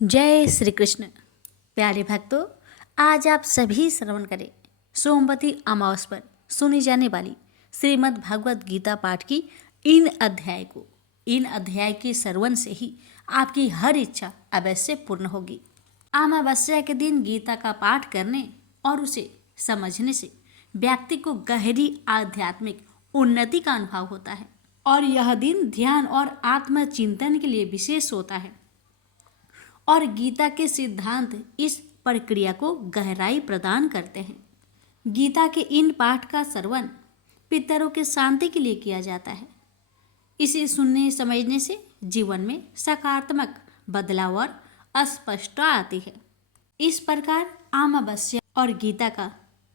जय श्री कृष्ण। प्यारे भक्तों, आज आप सभी श्रवण करें सोमवती अमावस पर सुनी जाने वाली श्रीमद् भागवत गीता पाठ की इन अध्याय के श्रवण से ही आपकी हर इच्छा अवश्य पूर्ण होगी। अमावस्या के दिन गीता का पाठ करने और उसे समझने से व्यक्ति को गहरी आध्यात्मिक उन्नति का अनुभव होता है और यह दिन ध्यान और आत्मचिंतन के लिए विशेष होता है। और गीता के सिद्धांत इस प्रक्रिया को गहराई प्रदान करते हैं। गीता के इन पाठ का श्रवण पितरों के शांति के लिए किया जाता है। इसे सुनने समझने से जीवन में सकारात्मक बदलाव और अस्पष्टता आती है। इस प्रकार अमावस्या और गीता का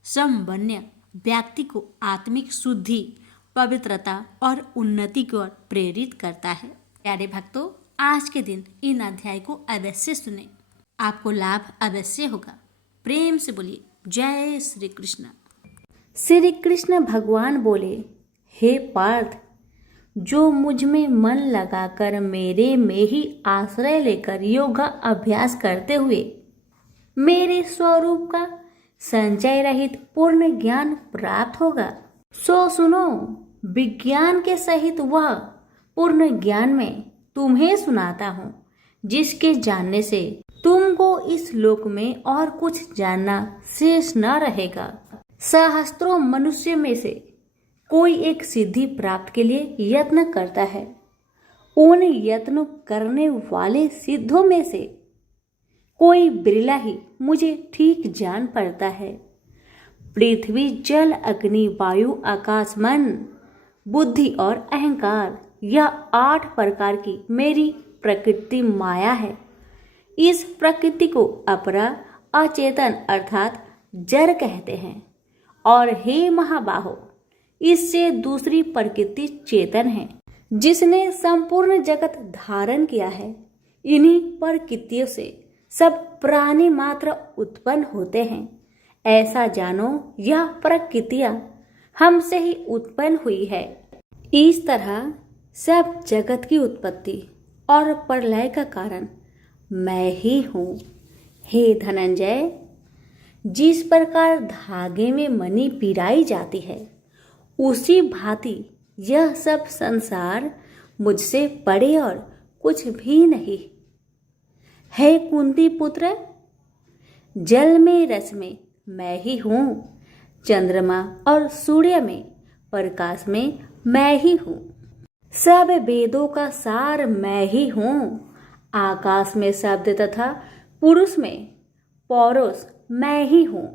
समन्वय व्यक्ति को आत्मिक शुद्धि, पवित्रता और उन्नति की ओर प्रेरित करता है। प्यारे भक्तों, आज के दिन इन अध्याय को अवश्य सुने, आपको लाभ अवश्य होगा। प्रेम से बोलिए जय श्री कृष्ण। श्री कृष्ण भगवान बोले, हे पार्थ, जो मुझ में मन लगाकर मेरे में ही आश्रय लेकर योगा अभ्यास करते हुए मेरे स्वरूप का संचय रहित पूर्ण ज्ञान प्राप्त होगा, सो सुनो, विज्ञान के सहित वह पूर्ण ज्ञान में तुम्हें सुनाता हूँ, जिसके जानने से तुमको इस लोक में और कुछ जानना शेष न रहेगा। सहस्त्रों मनुष्य में से कोई एक सिद्धि प्राप्त के लिए यत्न करता है। उन यत्न करने वाले सिद्धों में से कोई बिरला ही मुझे ठीक जान पड़ता है। पृथ्वी, जल, अग्नि, वायु, आकाश, मन, बुद्धि और अहंकार, यह 8 प्रकार की मेरी प्रकृति माया है। इस प्रकृति को अपरा, अचेतन अर्थात जड़ कहते हैं। और हे महाबाहो, इससे दूसरी प्रकृति चेतन है, जिसने संपूर्ण जगत धारण किया है। इन्हीं प्रकृतियों से सब प्राणी मात्र उत्पन्न होते हैं। ऐसा जानो, यह प्रकृतियां हमसे ही उत्पन्न हुई है। इस तरह सब जगत की उत्पत्ति और प्रलय का कारण मैं ही हूँ। हे धनंजय, जिस प्रकार धागे में मणि पिराई जाती है, उसी भांति यह सब संसार मुझसे बड़े और कुछ भी नहीं। हे कुंती पुत्र, जल में रस में मैं ही हूँ, चंद्रमा और सूर्य में प्रकाश में मैं ही हूँ, सब वेदों का सार मैं ही हूँ, आकाश में शब्द तथा पुरुष में पौरुष मैं ही हूँ।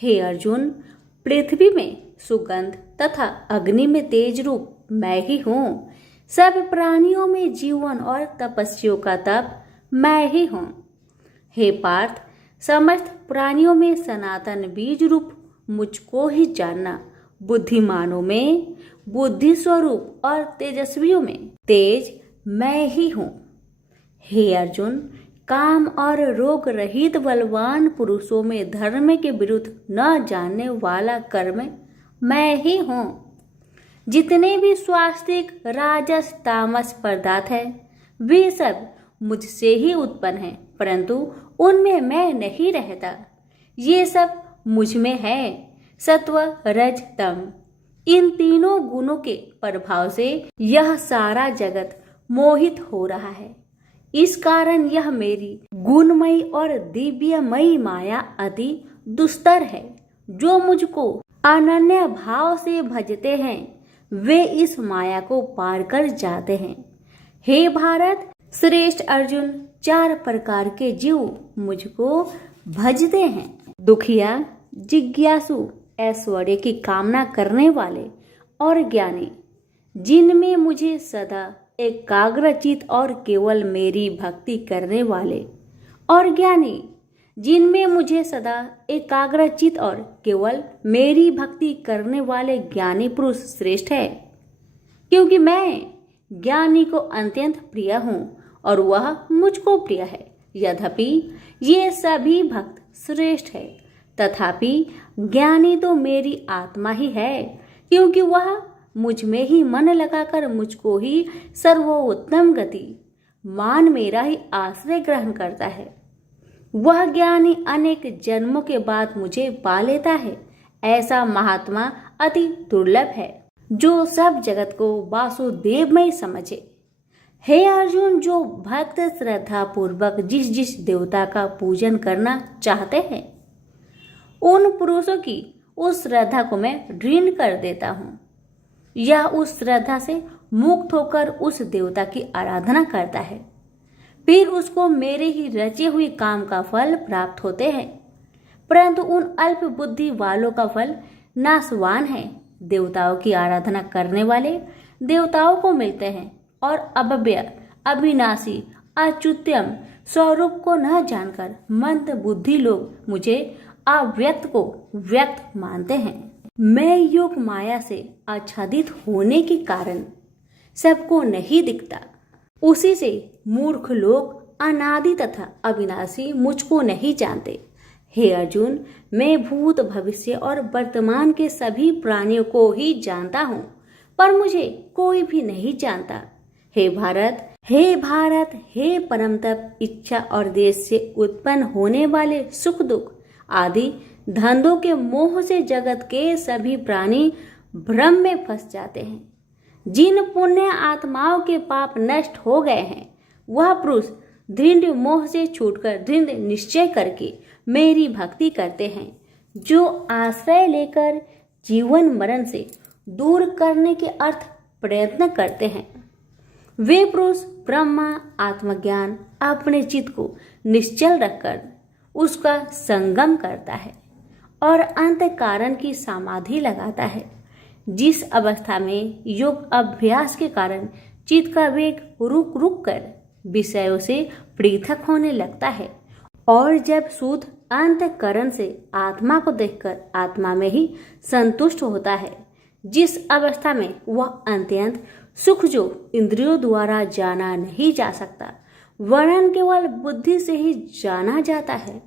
हे अर्जुन, पृथ्वी में सुगंध तथा अग्नि में तेज रूप मैं ही हूँ, सब प्राणियों में जीवन और तपस्वियों का तप मैं ही हूँ। हे पार्थ, समस्त प्राणियों में सनातन बीज रूप मुझको ही जानना, बुद्धिमानों में बुद्धि स्वरूप और तेजस्वियों में तेज मैं ही हूँ। हे अर्जुन, काम और रोग रहित बलवान पुरुषों में धर्म के विरुद्ध न जानने वाला कर्म मैं ही हूँ। जितने भी स्वास्तिक, राजस, तामस पदार्थ है, वे सब मुझसे ही उत्पन्न हैं, परंतु उनमें मैं नहीं रहता। ये सब मुझ में है। सत्व, रज, तम, इन तीनों गुणों के प्रभाव से यह सारा जगत मोहित हो रहा है। इस कारण यह मेरी गुणमयी और दिव्यमयी माया अति दुस्तर है। जो मुझको अनन्य भाव से भजते हैं, वे इस माया को पार कर जाते हैं। हे भारत श्रेष्ठ अर्जुन, 4 प्रकार के जीव मुझको भजते हैं। दुखिया, जिज्ञासु, ऐश्वर्य की कामना करने वाले और ज्ञानी, जिनमें मुझे सदा एकाग्रचित और केवल मेरी भक्ति करने वाले, और ज्ञानी, जिनमें मुझे सदा एकाग्रचित और केवल मेरी भक्ति करने वाले ज्ञानी पुरुष श्रेष्ठ है, क्योंकि मैं ज्ञानी को अत्यंत प्रिय हूँ और वह मुझको प्रिय है। यद्यपि ये सभी भक्त श्रेष्ठ है, तथापि ज्ञानी तो मेरी आत्मा ही है, क्योंकि वह मुझ में ही मन लगाकर मुझको ही सर्वोत्तम गति, मान मेरा ही आश्रय ग्रहण करता है। वह ज्ञानी अनेक जन्मों के बाद मुझे पा लेता है। ऐसा महात्मा अति दुर्लभ है जो सब जगत को वासुदेवमय समझे। हे अर्जुन, जो भक्त श्रद्धा पूर्वक जिस जिस देवता का पूजन करना चाहते हैं, उन पुरुषों की उस श्रद्धा को मैं दृढ़ कर देता हूँ। यह उस श्रद्धा से मुक्त होकर उस देवता की आराधना करता है, फिर उसको मेरे ही रचे हुए काम का फल प्राप्त होते हैं। परंतु उन अल्प बुद्धि वालों का फल नाशवान है। देवताओं की आराधना करने वाले देवताओं को मिलते हैं और अव्यय, अविनाशी, अच्युत्यम स्वरूप को न जानकर मंद बुद्धि लोग मुझे अव्यक्त को व्यक्त मानते हैं। मैं योग माया से आच्छादित होने के कारण सबको नहीं दिखता। उसी से मूर्ख लोग अनादि तथा अविनाशी मुझको नहीं जानते। हे अर्जुन, मैं भूत, भविष्य और वर्तमान के सभी प्राणियों को ही जानता हूँ, पर मुझे कोई भी नहीं जानता। हे भारत, हे परम तप, इच्छा और देश से उत्पन्न होने वाले सुख दुख आदि धंधों के मोह से जगत के सभी प्राणी भ्रम में फंस जाते हैं। जिन पुण्य आत्माओं के पाप नष्ट हो गए हैं, वह पुरुष दृढ़ मोह से छूटकर दृढ़ निश्चय करके मेरी भक्ति करते हैं, जो आश्रय लेकर जीवन मरण से दूर करने के अर्थ प्रयत्न करते हैं। वे पुरुष ब्रह्मा आत्मज्ञान अपने चित्त को निश्चल रखकर उसका संगम करता है और अंत कारण की समाधि लगाता है, जिस अवस्था में योग अभ्यास के कारण चित्त का वेग रुक रुक कर विषयों से पृथक होने लगता है और जब शुद्ध अंतःकरण से आत्मा को देखकर आत्मा में ही संतुष्ट होता है, जिस अवस्था में वह अत्यंत सुख जो इंद्रियों द्वारा जाना नहीं जा सकता, वरन केवल बुद्धि से ही जाना जाता है,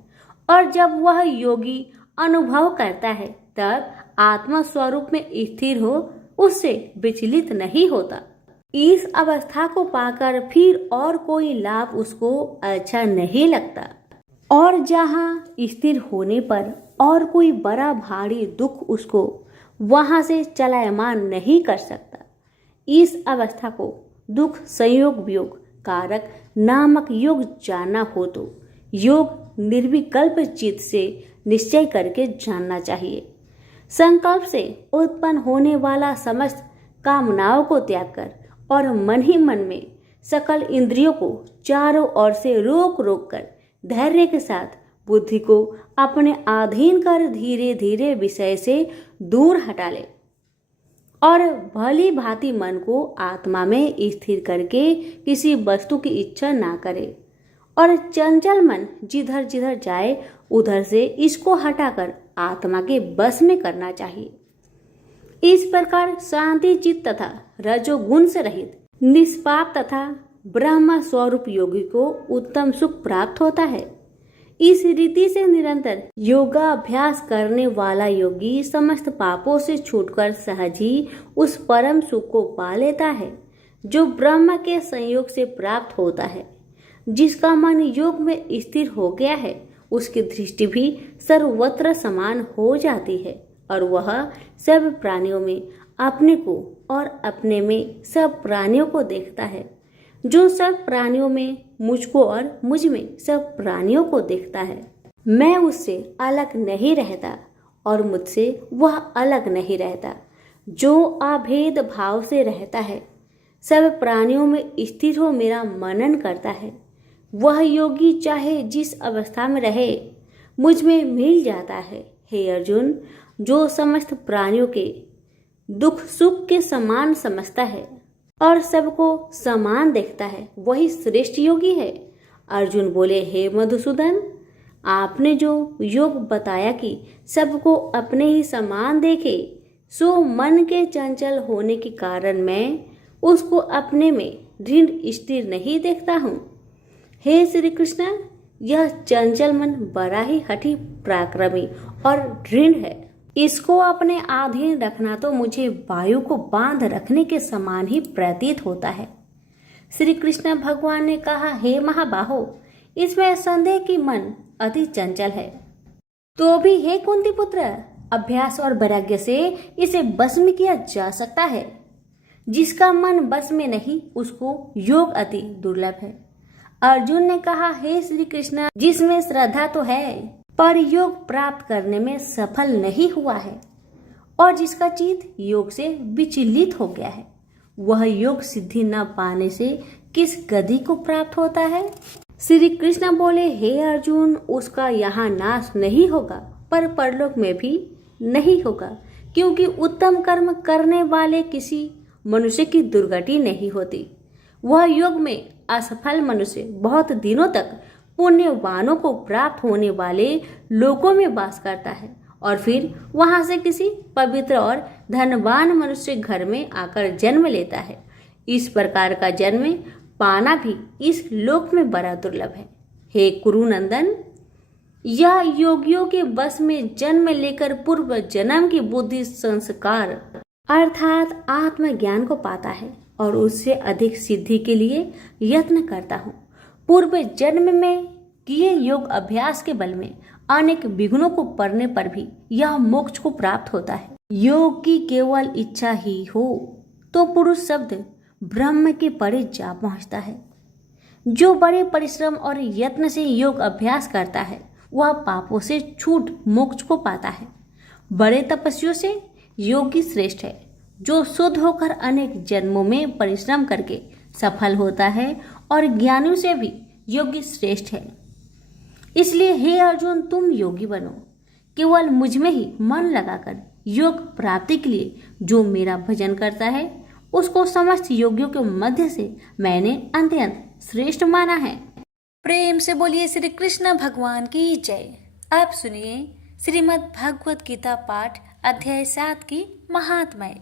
और जब वह योगी अनुभव करता है तब आत्मा स्वरूप में स्थिर हो उससे विचलित नहीं होता। इस अवस्था को पाकर फिर और कोई लाभ उसको अच्छा नहीं लगता, और जहाँ स्थिर होने पर और कोई बड़ा भारी दुख उसको वहां से चलायमान नहीं कर सकता। इस अवस्था को दुख संयोग वियोग कारक नामक योग जानना हो तो योग निर्विकल्प चित्त से निश्चय करके जानना चाहिए। संकल्प से उत्पन्न होने वाला समस्त कामनाओं को त्याग कर और मन ही मन में सकल इंद्रियों को चारों ओर से रोक रोक कर धैर्य के साथ बुद्धि को अपने अधीन कर धीरे धीरे विषय से दूर हटा ले और भली भांति मन को आत्मा में स्थिर करके किसी वस्तु की इच्छा ना करे, और चंचल मन जिधर जिधर जाए उधर से इसको हटाकर आत्मा के बस में करना चाहिए। इस प्रकार शांति चित्त तथा रजोगुण से रहित निष्पाप तथा ब्रह्म स्वरूप योगी को उत्तम सुख प्राप्त होता है। इस रीति से निरंतर योगाभ्यास करने वाला योगी समस्त पापों से छूटकर सहज ही उस परम सुख को पा लेता है जो ब्रह्म के संयोग से प्राप्त होता है। जिसका मन योग में स्थिर हो गया है उसकी दृष्टि भी सर्वत्र समान हो जाती है और वह सब प्राणियों में अपने को और अपने में सब प्राणियों को देखता है, जो सब प्राणियों में मुझको और मुझ में सब प्राणियों को देखता है। मैं उससे अलग नहीं रहता और मुझसे वह अलग नहीं रहता। जो अभेद भाव से रहता है, सब प्राणियों में स्थिर हो मेरा मनन करता है, वह योगी चाहे जिस अवस्था में रहे मुझ में मिल जाता है। हे अर्जुन, जो समस्त प्राणियों के दुख सुख के समान समझता है और सबको समान देखता है, वही श्रेष्ठ योगी है। अर्जुन बोले, हे मधुसूदन, आपने जो योग बताया कि सबको अपने ही समान देखे, सो मन के चंचल होने के कारण मैं उसको अपने में दृढ़ स्थिर नहीं देखता हूँ। हे श्री कृष्ण, यह चंचल मन बड़ा ही हठी पराक्रमी और दृढ़ है। इसको अपने अधीन रखना तो मुझे वायु को बांध रखने के समान ही प्रतीत होता है। श्री कृष्ण भगवान ने कहा, हे महाबाहो, इसमें संदेह की मन अति चंचल है। तो भी हे कुंती पुत्र, अभ्यास और वैराग्य से इसे बस में किया जा सकता है। जिसका मन बस में नहीं, उसको योग अति दुर्लभ है। अर्जुन ने कहा, हे श्री कृष्ण, जिसमें श्रद्धा तो है पर योग प्राप्त करने में सफल नहीं हुआ है और जिसका चित्त योग से विचलित हो गया है, वह योग सिद्धि न पाने से किस गति को प्राप्त होता है? श्री कृष्ण बोले, हे अर्जुन, उसका यहाँ नाश नहीं होगा पर परलोक में भी नहीं होगा, क्योंकि उत्तम कर्म करने वाले किसी मनुष्य की दुर्गति नहीं होती। वह योग में असफल मनुष्य बहुत दिनों तक पुण्यवानों को प्राप्त होने वाले लोकों में वास करता है और फिर वहां से किसी पवित्र और धनवान मनुष्य घर में आकर जन्म लेता है। इस प्रकार का जन्म पाना भी इस लोक में बड़ा दुर्लभ है। हे कुरुनंदन, यह योगियों के बस में जन्म लेकर पूर्व जन्म की बुद्धि संस्कार अर्थात आत्मज्ञान को पाता है और उससे अधिक सिद्धि के लिए यत्न करता हूँ। पूर्व जन्म में किए योग अभ्यास के बल में अनेक विघ्नों को पड़ने पर भी यह मोक्ष को प्राप्त होता है। योग की केवल इच्छा ही हो तो पुरुष शब्द ब्रह्म के परे जा पहुंचता है। जो बड़े परिश्रम और यत्न से योग अभ्यास करता है, वह पापों से छूट मोक्ष को पाता है। बड़े तपस्वियों से योगी श्रेष्ठ है। जो शुद्ध होकर अनेक जन्मों में परिश्रम करके सफल होता है और ज्ञानियों से भी योगी श्रेष्ठ है। इसलिए हे अर्जुन, तुम योगी बनो। केवल मुझ में ही मन लगाकर योग प्राप्ति के लिए जो मेरा भजन करता है, उसको समस्त योगियों के मध्य से मैंने अत्यंत श्रेष्ठ माना है। प्रेम से बोलिए श्री कृष्ण भगवान की जय। अब सुनिए श्रीमद् भगवत गीता पाठ अध्याय 7 की महात्म्य।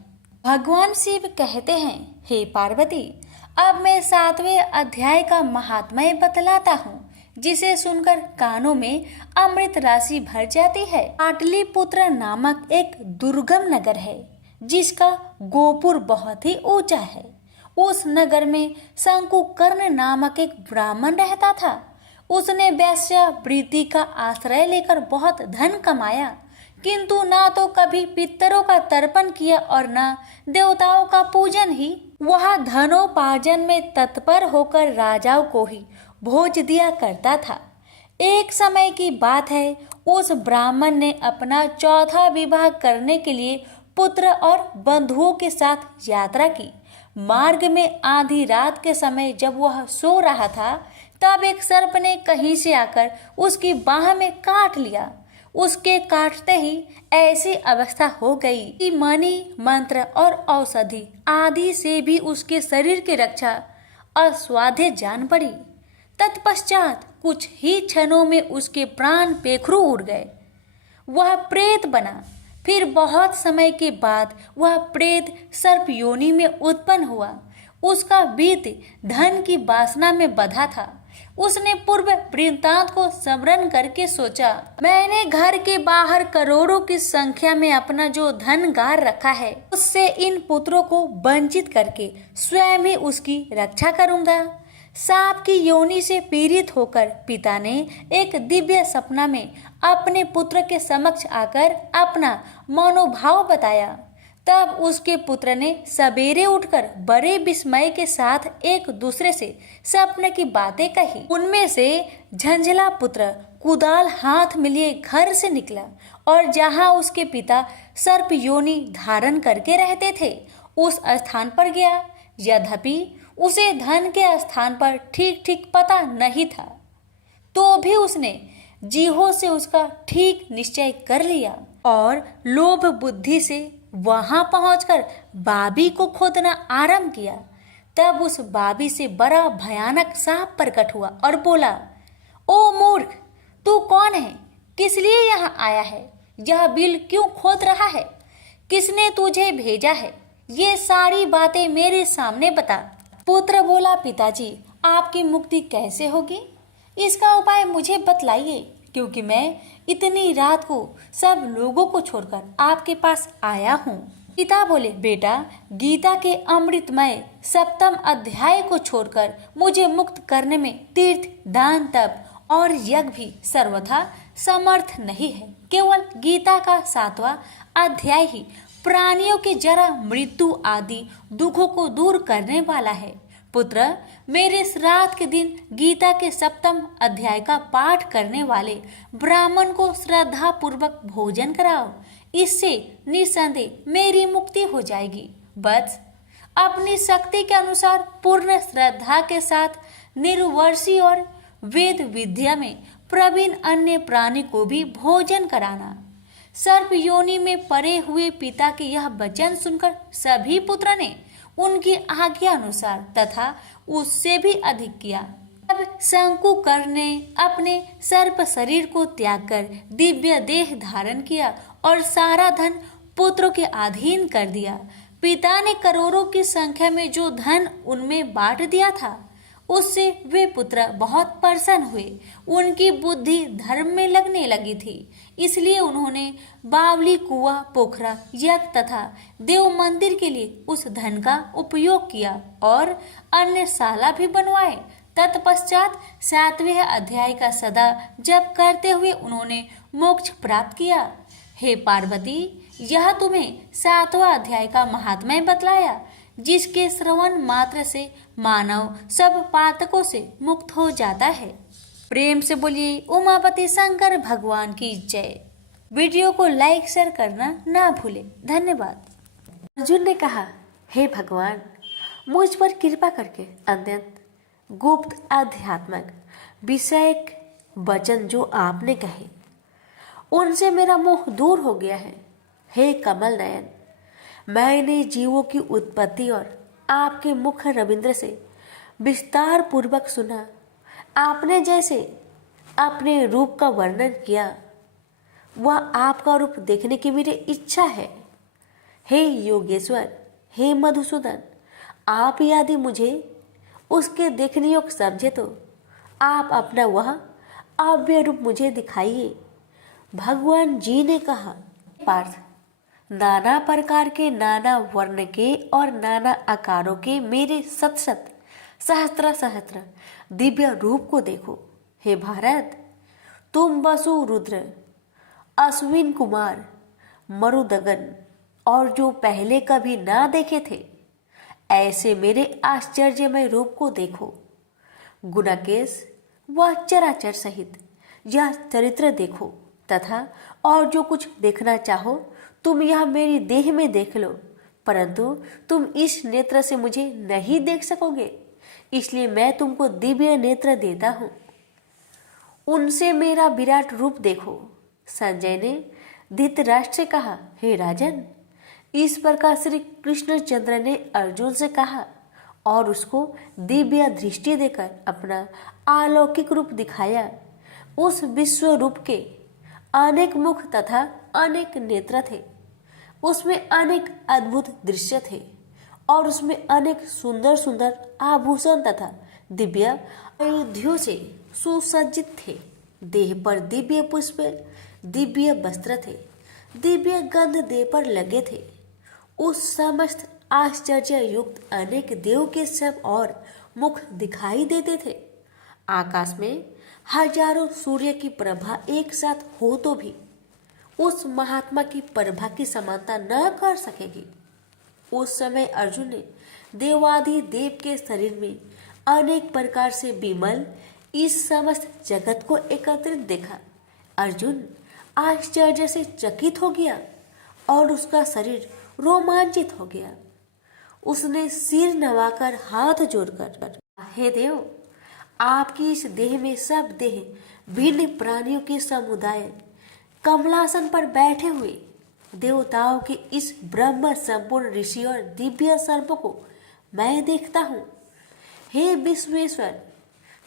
भगवान शिव कहते हैं, हे पार्वती, अब मैं 7वें अध्याय का महात्म्य बतलाता हूँ, जिसे सुनकर कानों में अमृत राशि भर जाती है। पाटलिपुत्र नामक एक दुर्गम नगर है, जिसका गोपुर बहुत ही ऊंचा है। उस नगर में शंकुकर्ण नामक एक ब्राह्मण रहता था। उसने वेश्यावृत्ति का आश्रय लेकर बहुत धन कमाया, किंतु ना तो कभी पितरों का तर्पण किया और न देवताओं का पूजन ही। वह धनोपार्जन में तत्पर होकर राजाओं को ही भोज दिया करता था। एक समय की बात है, उस ब्राह्मण ने अपना चौथा विवाह करने के लिए पुत्र और बंधुओं के साथ यात्रा की। मार्ग में आधी रात के समय जब वह सो रहा था, तब एक सर्प ने कहीं से आकर उसकी बाह में काट लिया। उसके काटते ही ऐसी अवस्था हो गई कि मणि, मंत्र और औषधि आदि से भी उसके शरीर की रक्षा असाध्य जान पड़ी। तत्पश्चात कुछ ही क्षणों में उसके प्राण पेखरू उड़ गए। वह प्रेत बना। फिर बहुत समय के बाद वह प्रेत सर्प योनि में उत्पन्न हुआ। उसका बीत धन की वासना में बंधा था। उसने पूर्व वृत्तांत को स्मरण करके सोचा, मैंने घर के बाहर करोड़ों की संख्या में अपना जो धन गार रखा है, उससे इन पुत्रों को वंचित करके स्वयं ही उसकी रक्षा करूंगा। सांप की योनि से पीड़ित होकर पिता ने एक दिव्य सपना में अपने पुत्र के समक्ष आकर अपना मनोभाव बताया। तब उसके पुत्र ने सवेरे उठकर बड़े विस्मय के साथ एक दूसरे से सपने की बातें कही। उनमें से झंझला पुत्र कुदाल हाथ में लिए घर से निकला और जहां उसके पिता सर्प योनि धारण करके रहते थे, उस स्थान पर गया। यद्यपि उसे धन के स्थान पर ठीक ठीक पता नहीं था, तो भी उसने जीहो से उसका ठीक निश्चय कर लिया और लोभ बुद्धि से वहां पहुंचकर बाबी को खोदना आरंभ किया। तब उस बाबी से बड़ा भयानक सांप प्रकट हुआ और बोला, ओ मूर्ख, तू कौन है? किस लिए यहाँ आया है? यह बिल क्यों खोद रहा है? किसने तुझे भेजा है? ये सारी बातें मेरे सामने बता। पुत्र बोला, पिताजी, आपकी मुक्ति कैसे होगी? इसका उपाय मुझे बतलाइए, क्योंकि मैं इतनी रात को सब लोगों को छोड़कर आपके पास आया हूँ। पिता बोले, बेटा, गीता के अमृतमय सप्तम अध्याय को छोड़कर मुझे मुक्त करने में तीर्थ, दान, तप और यज्ञ भी सर्वथा समर्थ नहीं है। केवल गीता का 7वां अध्याय ही प्राणियों के जरा मृत्यु आदि दुखों को दूर करने वाला है। पुत्र, मेरे श्राद्ध के दिन गीता के 7वें अध्याय का पाठ करने वाले ब्राह्मण को श्रद्धा पूर्वक भोजन कराओ। इससे निसंदेह मेरी मुक्ति हो जाएगी। बस अपनी शक्ति के अनुसार पूर्ण श्रद्धा के साथ निर्वर्षी और वेद विद्या में प्रवीण अन्य प्राणी को भी भोजन कराना। सर्प योनि में पड़े हुए पिता के यह वचन सुनकर सभी पुत्र ने उनकी आज्ञा अनुसार तथा उससे भी अधिक किया। अब शंकुकर ने अपने सर्प शरीर को त्याग कर दिव्य देह धारण किया और सारा धन पुत्रों के अधीन कर दिया। पिता ने करोड़ों की संख्या में जो धन उनमें बांट दिया था, उससे वे पुत्र बहुत प्रसन्न हुए। उनकी बुद्धि धर्म में लगने लगी थी, इसलिए उन्होंने बावली, कुआं, पोखरा, यज्ञ तथा देव मंदिर के लिए उस धन का उपयोग किया और अन्य शाला भी बनवाए। तत्पश्चात 7वें अध्याय का सदा जप करते हुए उन्होंने मोक्ष प्राप्त किया। हे पार्वती, यह तुम्हें 7वां अध्याय का महात्म्य बतलाया, जिसके श्रवण मात्र से मानव सब पातकों से मुक्त हो जाता है। प्रेम से बोलिए उमापति शंकर भगवान की जय। वीडियो को लाइक शेयर करना ना भूले। धन्यवाद। अर्जुन ने कहा, हे भगवान, मुझ पर कृपा करके अत्यंत गुप्त आध्यात्मिक विषयक वचन जो आपने कहे, उनसे मेरा मोह दूर हो गया है। हे कमल नयन, मैंने जीवों की उत्पत्ति और आपके मुख रविंद्र से विस्तार पूर्वक सुना। आपने जैसे अपने रूप का वर्णन किया, वह आपका रूप देखने की मेरी इच्छा है। हे योगेश्वर, हे मधुसूदन, आप यदि मुझे उसके देखने योग्य समझे तो आप अपना वह अव्यय रूप मुझे दिखाइए। भगवान जी ने कहा, पार्थ, नाना प्रकार के, नाना वर्ण के और नाना आकारों के मेरे शत शत सहस्त्र सहस्त्र दिव्य रूप को देखो। हे भारत, तुम वसु, रुद्र, अश्विन कुमार, मरुदगन और जो पहले कभी ना देखे थे, ऐसे मेरे आश्चर्यमय रूप को देखो। गुणाकेश व चराचर सहित यह चरित्र देखो तथा और जो कुछ देखना चाहो तुम यह मेरी देह में देख लो, परंतु तुम इस नेत्र से मुझे नहीं देख सकोगे, इसलिए मैं तुमको दिव्य नेत्र देता हूँ। उनसे मेरा विराट रूप देखो। संजय ने धृतराष्ट्र से कहा, हे राजन, इस प्रकार श्री कृष्णचंद्र ने अर्जुन से कहा और उसको दिव्य दृष्टि देकर अपना अलौकिक रूप दिखाया। उस विश्व रूप के अनेक मुख तथा अनेक नेत्र थे, उसमें अनेक अद्भुत दृश्य थे और उसमें अनेक सुंदर सुंदर आभूषण तथा दिव्य आयुधियों से सुसज्जित थे। देह पर दिव्य पुष्प, दिव्य वस्त्र थे, दिव्य गंध देह पर लगे थे। उस समस्त आश्चर्य युक्त अनेक देव के सब और मुख दिखाई देते थे। आकाश में हजारों सूर्य की प्रभा एक साथ हो तो भी उस महात्मा की प्रभा की समानता न कर सकेगी। उस समय अर्जुन ने देवादि देव के शरीर में अनेक प्रकार से विमल इस समस्त जगत को एकत्रित देखा। अर्जुन आश्चर्य से चकित हो गया और उसका शरीर रोमांचित हो गया। उसने सिर नवाकर हाथ जोड़कर, हे देव, आपकी इस देह में सब देह भिन्न प्राणियों के समुदाय कमलासन पर बैठे हुए देवताओं के इस ब्रह्म संपूर्ण ऋषि और दिव्य सर्प को मैं देखता हूँ। हे विश्वेश्वर,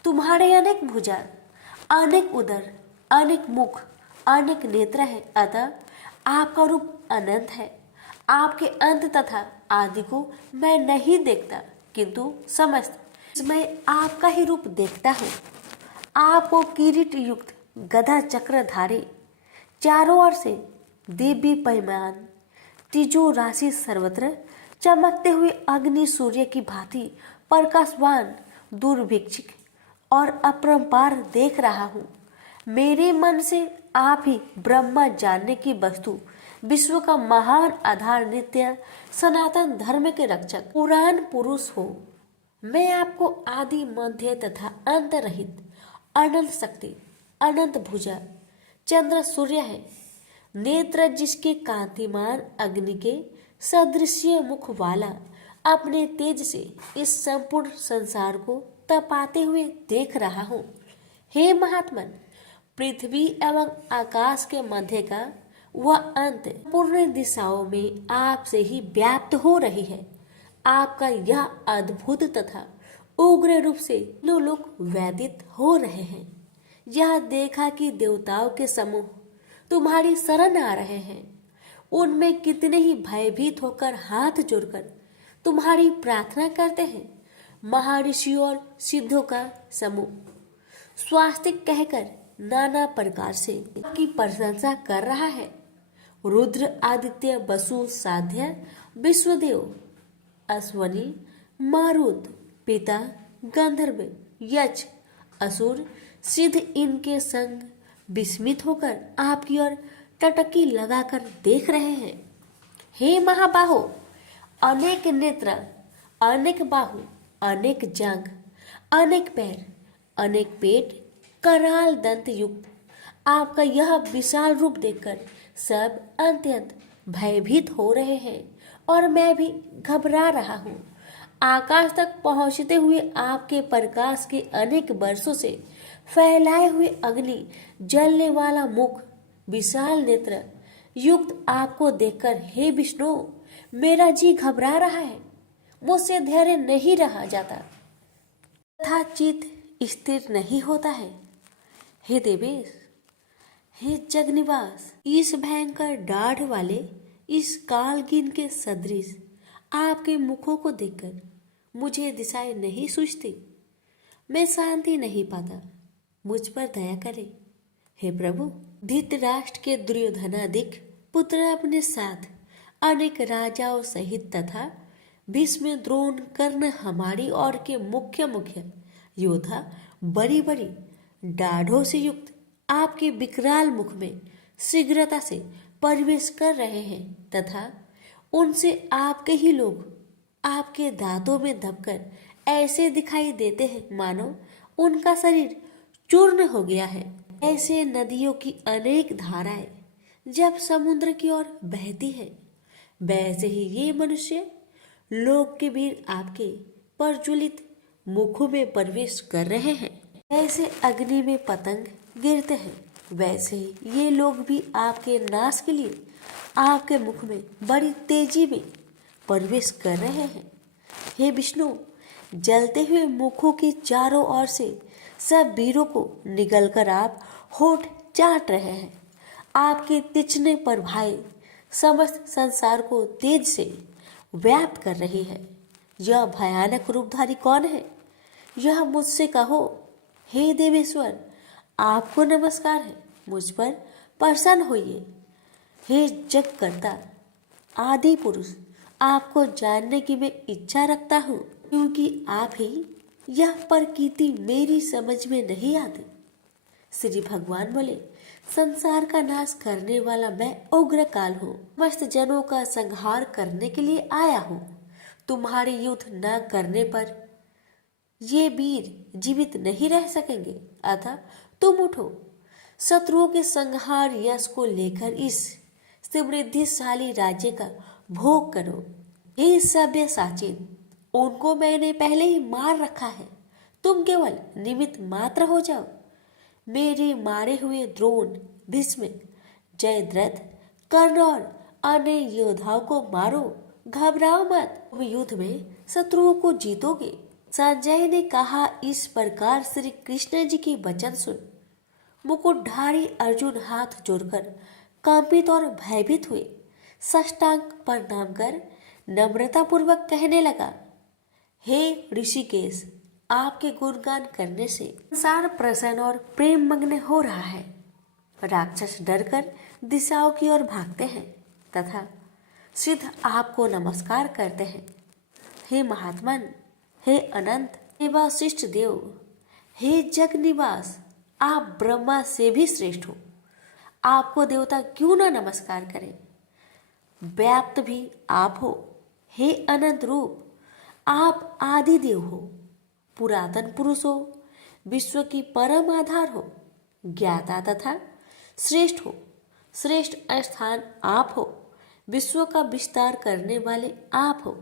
तुम्हारे अनेक भुजा, अनेक उदर, अनेक मुख, अनेक नेत्र है, अतः आपका रूप अनंत है। आपके अंत तथा आदि को मैं नहीं देखता, किंतु समस्त मैं आपका ही रूप देखता हूँ। आपको किरीट युक्त गदा चक्र धारे, चारों ओर से दिव्य पैमान, तीजो राशि सर्वत्र चमकते हुए अग्नि सूर्य की भांति प्रकाशवान दुर्भिक्षिक और अपरंपार देख रहा हूँ। मेरे मन से आप ही ब्रह्मा जानने की वस्तु, विश्व का महान आधार, नित्य सनातन धर्म के रक्षक, पुराण पुरुष हो। मैं आपको आदि मध्य तथा अंत रहित अनंत शक्ति, अनंत भुजा, चंद्र सूर्य है। नेत्र जिसके कांतिमान अग्नि के सदृश्य मुख वाला अपने तेज से इस संपूर्ण संसार को तपाते हुए देख रहा हूँ। हे महात्मन, पृथ्वी एवं आकाश के मध्य का वह अंत पूर्ण दिशाओं में आपसे ही व्याप्त हो रही है। आपका यह अद्भुत तथा उग्र रूप से लोक व्यतीत हो रहे हैं। यह देखा कि देवताओं के समूह तुम्हारी शरण आ रहे हैं। उनमें कितने ही भयभीत होकर हाथ जोड़कर तुम्हारी प्रार्थना करते हैं। महर्षियों और सिद्धों का समूह स्वास्तिक कहकर नाना प्रकार से की प्रशंसा कर रहा है। रुद्र, आदित्य, वसु, साध्य, विश्वदेव, अश्वनी, मारुत, पिता, गंधर्व, यक्ष, असुर, सिद्ध इनके संग विस्मित होकर आपकी ओर टटकी लगाकर देख रहे हैं। हे महाबाहो, अनेक नेत्र, अनेक बाहु, अनेक जांघ, अनेक पैर, अनेक पेट, कराल दंत युक्त आपका यह विशाल रूप देखकर सब अत्यंत भयभीत हो रहे हैं और मैं भी घबरा रहा हूँ। आकाश तक पहुँचते हुए आपके प्रकाश के अनेक वर्षों से फैलाए हुए अग्नि जलने वाला मुख, विशाल नेत्र युक्त आपको देखकर हे विष्णु, मेरा जी घबरा रहा है। मुझसे धैर्य नहीं रहा जाता तथा चित्त स्थिर नहीं होता है। हे देवेश, हे जगनिवास, इस भयंकर दाढ़ वाले इस कालगिन के सदृश आपके मुखों को देखकर मुझे दिशाएं नहीं सूझती। मैं शांति नहीं पाता। मुझ पर दया करे हे प्रभु। धृतराष्ट्र के दुर्योधनादिक पुत्र अपने साथ अनेक राजाओं सहित तथा भीष्म, द्रोण, कर्ण हमारी ओर के मुख्य मुख्य योद्धा बड़ी बड़ी दाढ़ों से युक्त आपके विकराल मुख में शीघ्रता से प्रवेश कर रहे हैं तथा उनसे आपके ही लोग आपके दांतों में दबकर ऐसे दिखाई देते हैं मानो उनका शरीर चूर्ण हो गया है। ऐसे नदियों की अनेक धाराएं जब समुद्र की ओर बहती है, वैसे ही ये मनुष्य लोक के वीर आपके प्रज्वलित मुखों में प्रवेश कर रहे हैं। ऐसे अग्नि में पतंग गिरते हैं, वैसे ही ये लोग भी आपके नाश के लिए आपके मुख में बड़ी तेजी में प्रवेश कर रहे हैं। हे विष्णु, जलते हुए मुखों के चारों ओर से सब वीरों को निगलकर आप होठ चाट रहे हैं। आपके तीक्ष्ण प्रभाएं समस्त संसार को तेज से व्याप्त कर रही है। यह भयानक रूपधारी कौन है? यह मुझसे कहो। हे देवेश्वर, आपको नमस्कार है। मुझ पर प्रसन्न होइए। हे जगकर्ता, आदि पुरुष, आपको जानने की मैं इच्छा रखता हूँ, क्योंकि आप ही यह प्रकृति मेरी समझ में नहीं आती। श्री भगवान बोले, संसार का नाश करने वाला मैं उग्र काल हूँ। समस्त जनों का संहार करने के लिए आया हूँ। तुम्हारे युद्ध न करने पर ये वीर जीवित नहीं रह सकेंगे। अतः तुम उठो, शत्रुओं के संहार यश को लेकर इस समृद्धिशाली राज्य का भोग करो। हे सभ्य साचिन, उनको मैंने पहले ही मार रखा है। तुम केवल निमित्त मात्र हो जाओ। मेरे मारे हुए द्रोण, भीष्म, जयद्रथ, कर्ण और अन्य योद्धाओं को मारो। घबराओ मत, तुम युद्ध में शत्रुओं को जीतोगे। संजय ने कहा। इस प्रकार श्री कृष्ण जी के वचन सुन मुकुटधारी अर्जुन हाथ जोड़कर कंपित और भयभीत हुए साष्टांग प्रणाम कर नम्रता पूर्वक कहने लगा, हे ऋषिकेश, आपके गुणगान करने से संसार प्रसन्न और प्रेम मग्न हो रहा है। राक्षस डरकर दिशाओं की ओर भागते हैं तथा सिद्ध आपको नमस्कार करते हैं। हे महात्मन, हे अनंत, हे वशिष्ठ देव, हे जग निवास, आप ब्रह्मा से भी श्रेष्ठ हो। आपको देवता क्यों ना नमस्कार करें। व्याप्त भी आप हो। हे अनंत रूप, आप आदि देव हो, पुरातन पुरुष हो, विश्व की परम आधार हो, ज्ञाता तथा श्रेष्ठ हो। श्रेष्ठ स्थान आप हो, विश्व का विस्तार करने वाले आप हो।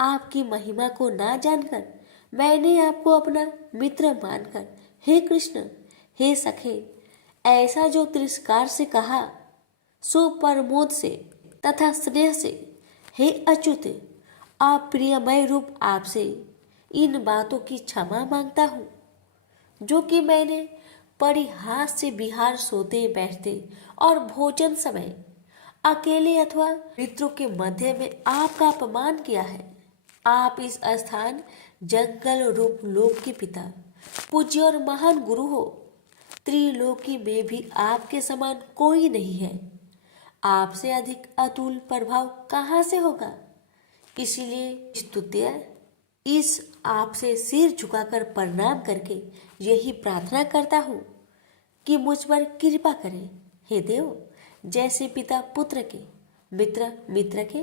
आपकी महिमा को ना जानकर मैंने आपको अपना मित्र मानकर हे कृष्ण, हे सखे, ऐसा जो तिरस्कार से कहा सो प्रमोद से तथा स्नेह से हे अच्युत, आप प्रियमय रूप आपसे इन बातों की क्षमा मांगता हूँ जो कि मैंने परिहास से विहार सोते बैठते और भोजन समय अकेले अथवा मित्रों के मध्य में आपका अपमान किया है। आप इस स्थान जंगल रूप लोक के पिता, पूज्य और महान गुरु हो। त्रिलोकी में भी आपके समान कोई नहीं है। आपसे अधिक अतुल प्रभाव कहाँ से होगा। इसीलिए स्तुत्य इस आपसे सिर झुकाकर प्रणाम करके यही प्रार्थना करता हूँ कि मुझ पर कृपा करें। हे देव, जैसे पिता पुत्र के, मित्र मित्र के,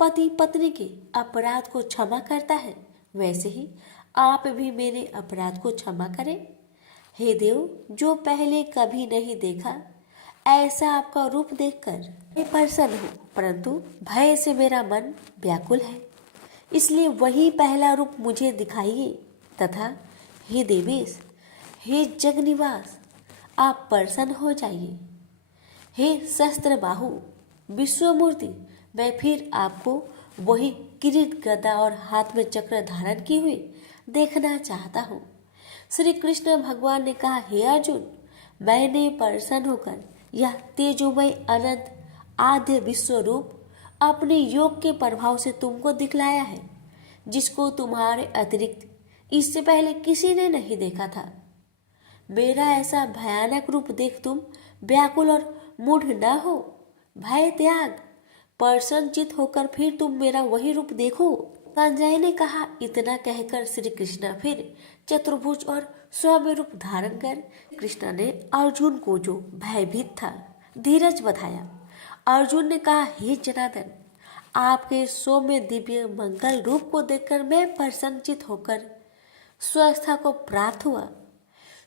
पति पत्नी के अपराध को क्षमा करता है, वैसे ही आप भी मेरे अपराध को क्षमा करें। हे देव, जो पहले कभी नहीं देखा ऐसा आपका रूप देखकर मैं प्रसन्न हूँ, परंतु भय से मेरा मन व्याकुल है। इसलिए वही पहला रूप मुझे दिखाइए तथा हे देवेश, हे जगनिवास, आप प्रसन्न हो जाइए। हे शस्त्र बाहु विश्वमूर्ति, मैं फिर आपको वही किरीट गदा और हाथ में चक्र धारण किए हुए देखना चाहता हूँ। श्री कृष्ण भगवान ने कहा, हे अर्जुन, मैंने प्रसन्न होकर यह तेजोमय अनंत आद्य विश्व रूप अपने योग के प्रभाव से तुमको दिखलाया है, जिसको तुम्हारे अतिरिक्त इससे पहले किसी ने नहीं देखा था। मेरा ऐसा भयानक रूप देख तुम व्याकुल और मूढ़ न हो। भय त्याग, प्रसन्नचित होकर फिर तुम मेरा वही रूप देखो। संजय ने कहा। इतना कहकर श्री कृष्ण फिर चतुर्भुज और सौम्य रूप धारण कर कृष्ण ने अर्जुन को, जो भयभीत था, धीरज बधाया। अर्जुन ने कहा, हे जनार्दन, आपके सौम्य दिव्य मंगल रूप को देखकर मैं प्रसन्नचित होकर स्वस्थता को प्राप्त हुआ।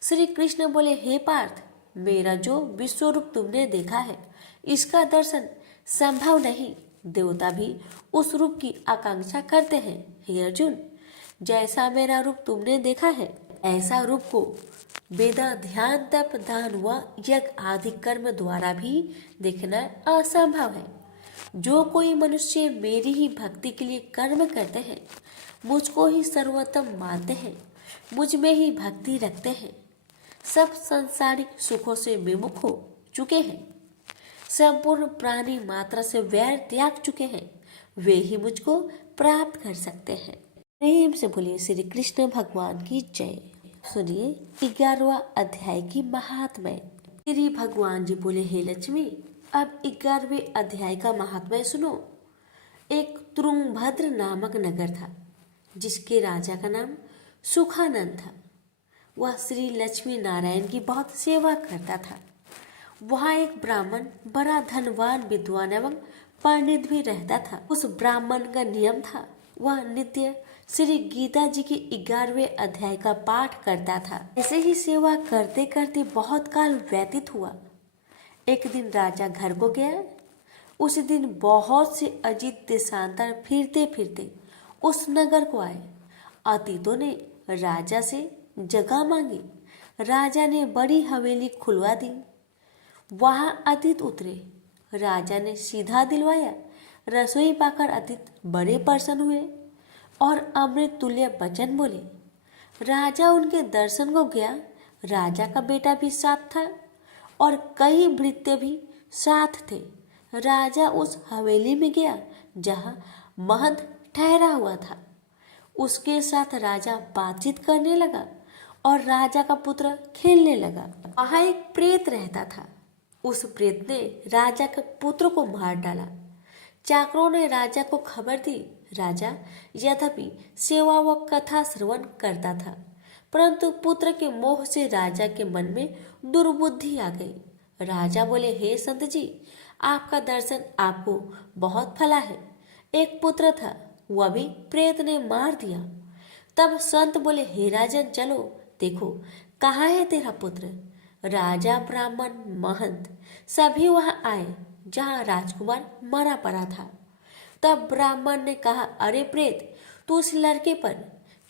श्री कृष्ण बोले, हे पार्थ, मेरा जो विश्व रूप तुमने देखा है इसका दर्शन संभव नहीं। देवता भी उस रूप की आकांक्षा करते हैं। हे अर्जुन, जैसा मेरा रूप तुमने देखा है ऐसा रूप को वेदा ध्यान तप दान व यज्ञ आदि कर्म द्वारा भी देखना असंभव है। जो कोई मनुष्य मेरी ही भक्ति के लिए कर्म करते हैं, मुझको ही सर्वोत्तम मानते हैं, मुझ में ही भक्ति रखते हैं, सब संसारिक सुखों से विमुख हो चुके हैं, संपूर्ण प्राणी मात्रा से वैर त्याग चुके हैं, वे ही मुझको प्राप्त कर सकते हैं। प्रेम से बोलिए श्री कृष्ण भगवान की जय। सुनिए 11वां अध्याय की महात्म्य। श्री भगवान जी बोले, हे लक्ष्मी, अब 11वें अध्याय का महात्म्य सुनो। एक तुंगभद्र नामक नगर था, जिसके राजा का नाम सुखानंद था। वह श्री लक्ष्मी नारायण की बहुत सेवा करता था। वहाँ एक ब्राह्मण बड़ा धनवान, विद्वान एवं पंडित भी रहता था। उस ब्राह्मण का नियम था, वह नित्य श्री गीता जी के 11वें अध्याय का पाठ करता था। ऐसे ही सेवा करते करते बहुत काल व्यतीत हुआ। एक दिन राजा घर को गया। उस दिन बहुत से अजित देशांतर फिरते फिरते उस नगर को आए। अतिथों ने राजा से जगह मांगी। राजा ने बड़ी हवेली खुलवा दी। वहां अतिथि उतरे। राजा ने सीधा दिलवाया। रसोई पाकर अतिथि बड़े प्रसन्न हुए और अमृत तुल्य वचन बोले। राजा उनके दर्शन को गया। राजा का बेटा भी साथ था और कई भृत्य भी साथ थे। राजा उस हवेली में गया जहाँ महंत ठहरा हुआ था। उसके साथ राजा बातचीत करने लगा और राजा का पुत्र खेलने लगा। वहाँ एक प्रेत रहता था। उस प्रेत ने राजा के पुत्र को मार डाला। चाकरों ने राजा को खबर दी। राजा यद्यपि सेवा व कथा श्रवण करता था, परंतु पुत्र के मोह से राजा के मन में दुर्बुद्धि आ गई। राजा बोले, हे संत जी, आपका दर्शन आपको बहुत फला है। एक पुत्र था, वह भी प्रेत ने मार दिया। तब संत बोले, हे राजन, चलो देखो कहाँ है तेरा पुत्र। राजा, ब्राह्मण, महंत सभी वहां आए जहां राजकुमार मरा पड़ा था। तब ब्राह्मण ने कहा, अरे प्रेत, तू उस लड़के पर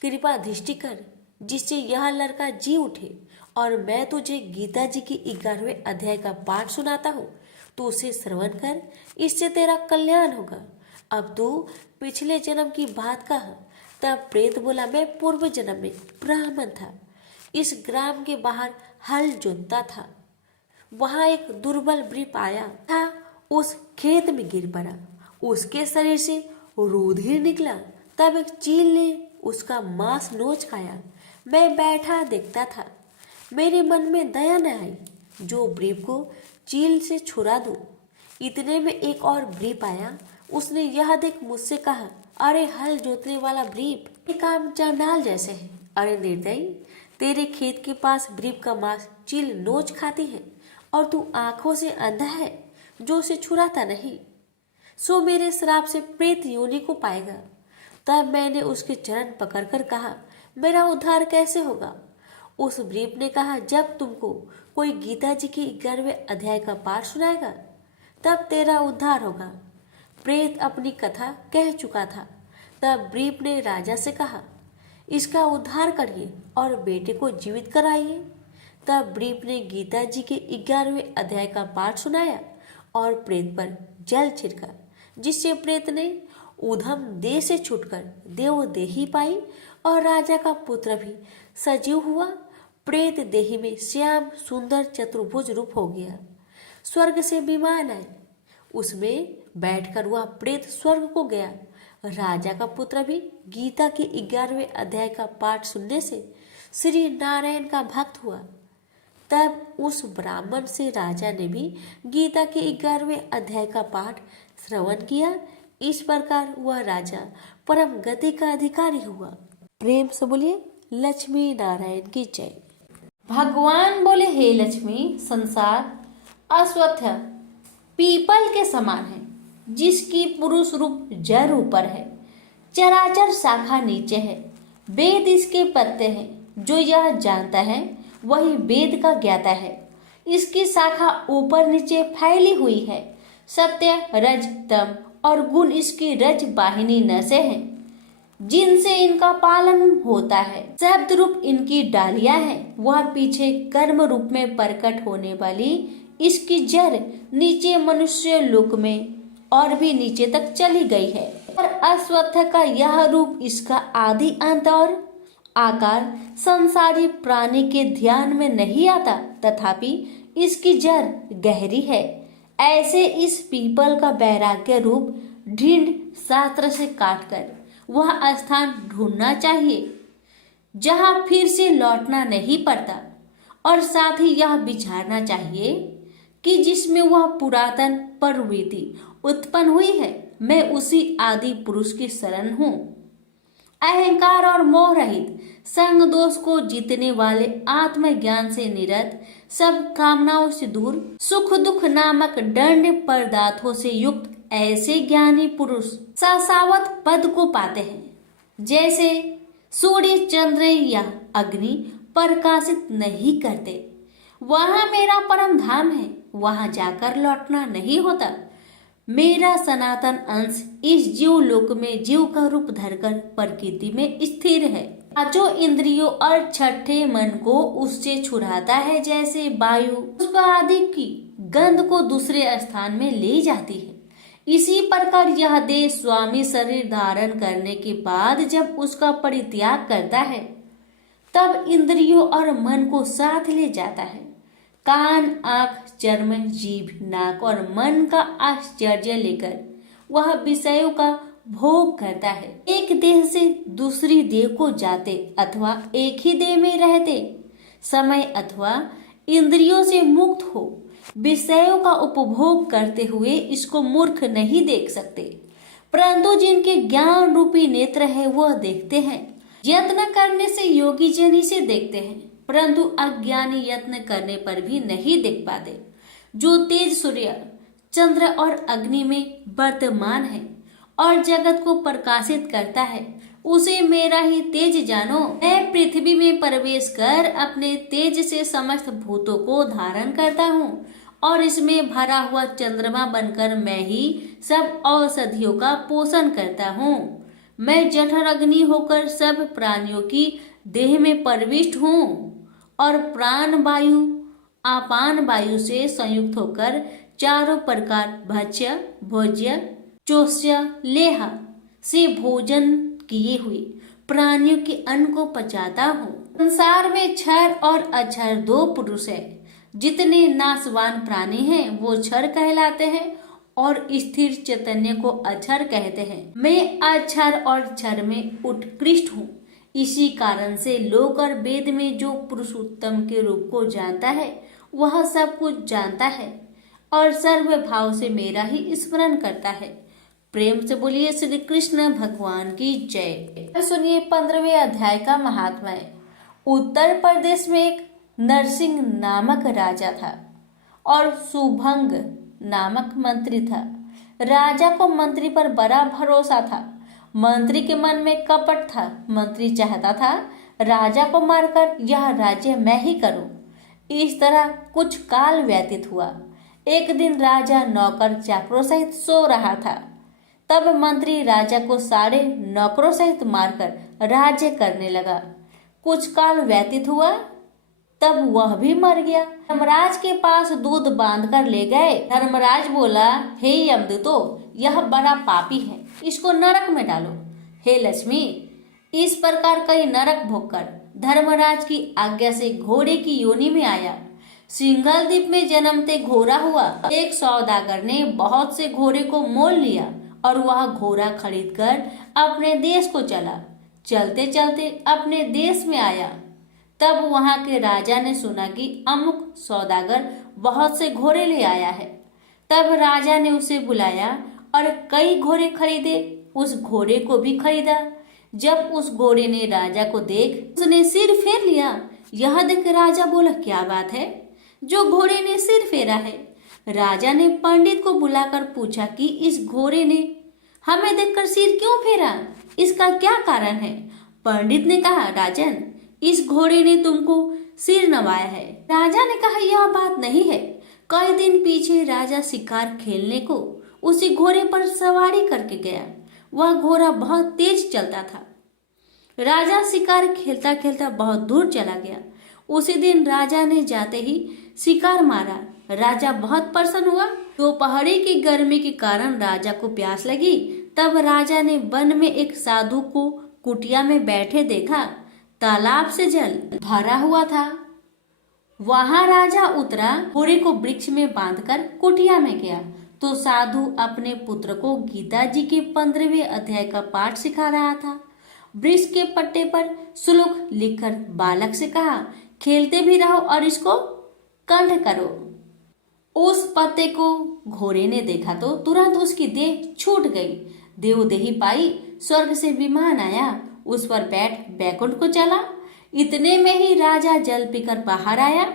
कृपा दृष्टि कर जिससे यह लड़का जी उठे, और मैं तुझे गीता जी की 11वें अध्याय का पाठ सुनाता हूँ, तू उसे श्रवण कर, इससे तेरा कल्याण होगा। अब तू पिछले जन्म की बात कह। तब प्रेत बोला, मैं पूर्व जन्म में ब्राह्मण था, इस ग्राम के बाहर हल जोतता था। वहां एक दुर्बल वृक्ष आया था, उस खेत में गिर पड़ा। उसके शरीर से रुधिर निकला। तब एक चील ने उसका मांस नोच खाया। मैं बैठा देखता था, मेरे मन में दया न आई जो वृक्ष को चील से छुड़ा दूं। इतने में एक और वृक्ष आया। उसने यह देख मुझसे कहा, अरे हल जोतने वाला वृक्ष, ये काम चांडाल जैसे है। अरे निर्दयी, तेरे खेत के पास वृक्ष का मांस चील नोच खाती है, और तू आंखों से अंधा है जो उसे छुड़ाता नहीं, सो मेरे श्राप से प्रेत योनि को पाएगा। तब मैंने उसके चरण पकड़कर कहा, मेरा उद्धार कैसे होगा? उस वृक्ष ने कहा, जब तुमको कोई गीता जी के 11वें अध्याय का पाठ सुनाएगा तब तेरा उद्धार होगा। प्रेत अपनी कथा कह चुका था। तब वृक्ष ने राजा से कहा, इसका उद्धार करिए और बेटे को जीवित कराइए। तब वृक्ष ने गीता जी के 11वें अध्याय का पाठ सुनाया और प्रेत पर जल छिड़का, जिससे प्रेत ने ऊधम देह से छूटकर देव देही पाई और राजा का पुत्र भी सजीव हुआ। प्रेत देही में श्याम सुंदर चतुर्भुज रूप हो गया। स्वर्ग से विमान आए, उसमें बैठकर वह प्रेत स्वर्ग को गया। राजा का पुत्र भी गीता के 11वें अध्याय का पाठ सुनने से श्री नारायण का भक्त हुआ। तब उस ब्राह्मण से राजा ने भी गीता के 11वें अध्याय का पाठ श्रवण किया। इस प्रकार वह राजा परम गति का अधिकारी हुआ। प्रेम से बोलिए लक्ष्मी नारायण की जय। भगवान बोले, हे लक्ष्मी, संसार अश्वत्थ पीपल के समान है, जिसकी पुरुष रूप जड़ ऊपर है, चराचर शाखा नीचे है। वेद इसके पत्ते हैं, जो यह जानता है वही वेद का ज्ञाता है। इसकी शाखा ऊपर नीचे फैली हुई है। सत्य, रज, तम और गुण इसकी रज वाहिनी नसें हैं, जिनसे इनका पालन होता है। शब्द रूप इनकी डालियां हैं। वह पीछे कर्म रूप में प्रकट होने वाली इसकी जड़ नीचे मनुष्य लोक में और भी नीचे तक चली गई है। और अश्वत्थ का यह रूप इसका आदि अंत और आकार संसारी प्राणी के ध्यान में नहीं आता, तथापि इसकी जड़ गहरी है। ऐसे इस पीपल का वैराग्य रूप ढींड शास्त्र से काटकर वह स्थान ढूंढना चाहिए जहां फिर से लौटना नहीं पड़ता, और साथ ही यह विचारना चाहिए कि जिसमें वह पुरातन प्रवृत्ति उत्पन्न हुई है, मैं उसी आदि पुरुष की शरण हूँ। अहंकार और मोह रहित, संग दोष को जीतने वाले, आत्मज्ञान से निरत, सब कामनाओं से दूर, सुख दुख नामक दंड पदार्थों से युक्त ऐसे ज्ञानी पुरुष शाश्वत पद को पाते हैं। जैसे सूर्य, चंद्र या अग्नि प्रकाशित नहीं करते, वहां मेरा परम धाम है, वहां जाकर लौटना नहीं होता। मेरा सनातन अंश इस जीव लोक में जीव का रूप धरकर प्रकृति में स्थिर है। पांचों इंद्रियों और छठे मन को उससे छुड़ाता है, जैसे वायु पुष्प आदि की गंध को दूसरे स्थान में ले जाती है। इसी प्रकार यह देह स्वामी शरीर धारण करने के बाद जब उसका परित्याग करता है, तब इंद्रियों और मन को साथ ले जाता है। कान, आंख, चर्म, जीभ, नाक और मन का आश्चर्य लेकर वह विषयों का भोग करता है। एक देह से दूसरी देह को जाते अथवा एक ही देह में रहते समय अथवा इंद्रियों से मुक्त हो विषयों का उपभोग करते हुए इसको मूर्ख नहीं देख सकते, परंतु जिनके ज्ञान रूपी नेत्र है वह देखते हैं। यत्न करने से योगी जन इसे देखते हैं, परंतु अज्ञानी यत्न करने पर भी नहीं देख पाते। जो तेज सूर्य, चंद्र और अग्नि में वर्तमान है और जगत को प्रकाशित करता है, उसे मेरा ही तेज जानो। मैं पृथ्वी में प्रवेश कर अपने तेज से समस्त भूतों को धारण करता हूँ और इसमें भरा हुआ चंद्रमा बनकर मैं ही सब औषधियों का पोषण करता हूँ। मैं जठर अग्नि होकर सब प्राणियों की देह में प्रविष्ट हूँ और प्राण वायु अपान वायु से संयुक्त होकर चारों प्रकार भक्ष्य, भोज्य, चोष्य, लेह से भोजन किए हुए प्राणियों के अन्न को पचाता हूँ। संसार में क्षर और अक्षर दो पुरुष है। जितने नाशवान प्राणी हैं वो क्षर कहलाते हैं और स्थिर चैतन्य को अक्षर कहते हैं। मैं अक्षर और क्षर में उत्कृष्ट हूँ। इसी कारण से लोक और वेद में जो पुरुषोत्तम के रूप को जानता है वह सब कुछ जानता है और सर्व भाव से मेरा ही स्मरण करता है। प्रेम से बोलिए श्री कृष्ण भगवान की जय। सुनिए 15वें अध्याय का महात्म्य। उत्तर प्रदेश में एक नरसिंह नामक राजा था और सुभंग नामक मंत्री था। राजा को मंत्री पर बड़ा भरोसा था। मंत्री के मन में कपट था। मंत्री चाहता था राजा को मारकर यह राज्य मैं ही करूं। इस तरह कुछ काल व्यतीत हुआ। एक दिन राजा नौकर चाकरों सहित सो रहा था। तब मंत्री राजा को सारे नौकरों सहित मारकर राज्य करने लगा। कुछ काल व्यतीत हुआ, तब वह भी मर गया। धर्मराज के पास दूध बांध कर ले गए। धर्मराज बोला, हे यमदूतो, यह बड़ा पापी है, इसको नरक में डालो। हे लक्ष्मी, इस प्रकार कई नरक भोगकर धर्मराज की आज्ञा से घोड़े की योनि में आया। सिंघल द्वीप में जन्मते घोड़ा हुआ। एक सौदागर ने बहुत से घोड़े को मोल लिया और वह घोड़ा खरीदकर अपने देश को चला। चलते चलते अपने देश में आया। तब वहां के राजा ने सुना कि अमुक सौदागर बहुत से घोड़े ले आया है। तब राजा ने उसे बुलाया और कई घोड़े खरीदे। उस घोड़े को भी खरीदा। जब उस घोड़े ने राजा को देख उसने सिर फेर लिया। यह देख राजा बोला, क्या बात है जो घोड़े ने सिर फेरा है? राजा ने पंडित को बुलाकर पूछा कि इस घोड़े ने हमें देखकर सिर क्यों फेरा, इसका क्या कारण है? पंडित ने कहा, राजन, इस घोड़े ने तुमको सिर नवाया है। राजा ने कहा, यह बात नहीं है। कई दिन पीछे राजा शिकार खेलने को उसी घोड़े पर सवारी करके गया। वह घोड़ा बहुत तेज चलता था। राजा शिकार खेलता खेलता बहुत दूर चला गया। उसी दिन राजा ने जाते ही शिकार मारा। राजा बहुत प्रसन्न हुआ। दोपहरी की गर्मी के कारण राजा को प्यास लगी। तब राजा ने वन में एक साधु को कुटिया में बैठे देखा। तालाब से जल भरा हुआ था। वहां राजा उतरा, घोड़े को वृक्ष में बांधकर कुटिया में गया तो साधु अपने पुत्र को गीता जी के 15वें अध्याय का पाठ सिखा रहा था। वृक्ष के पट्टे पर श्लोक लिखकर बालक से कहा, खेलते भी रहो और इसको कंठ करो। उस पत्ते को घोड़े ने देखा तो तुरंत उसकी देह छूट गई। देवदेही पाई, स्वर्ग से विमान आया, उस पर बैठ बैकुंठ को चला। इतने में ही राजा जल पीकर बाहर आया।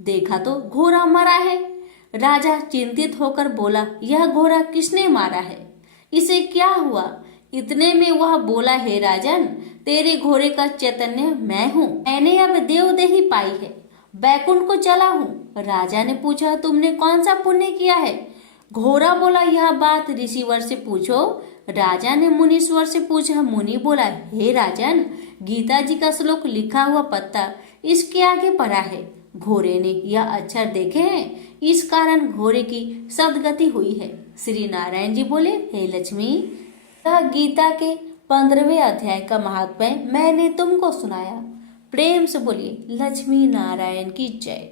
देखा तो घोड़ा मरा है। राजा चिंतित होकर बोला, यह घोड़ा किसने मारा है? इसे क्या हुआ? इतने में वह बोला, हे राजन, तेरे घोड़े का चैतन्य मैं हूँ। मैंने अब देवदेही पाई है, बैकुंठ को चला हूँ। राजा ने पूछा, तुमने कौन सा पुण्य किया है? घोड़ा बोला, यह बात ऋषिवर से पूछो। राजा ने मुनीश्वर से पूछा। मुनि बोला, हे राजन, गीता जी का श्लोक लिखा हुआ पत्ता इसके आगे पड़ा है। घोड़े ने यह अक्षर देखे हैं, इस कारण घोड़े की सदगति हुई है। श्री नारायण जी बोले, हे लक्ष्मी, यह गीता के 15वें अध्याय का महात्म्य मैंने तुमको सुनाया। प्रेम से बोलिए लक्ष्मी नारायण की जय।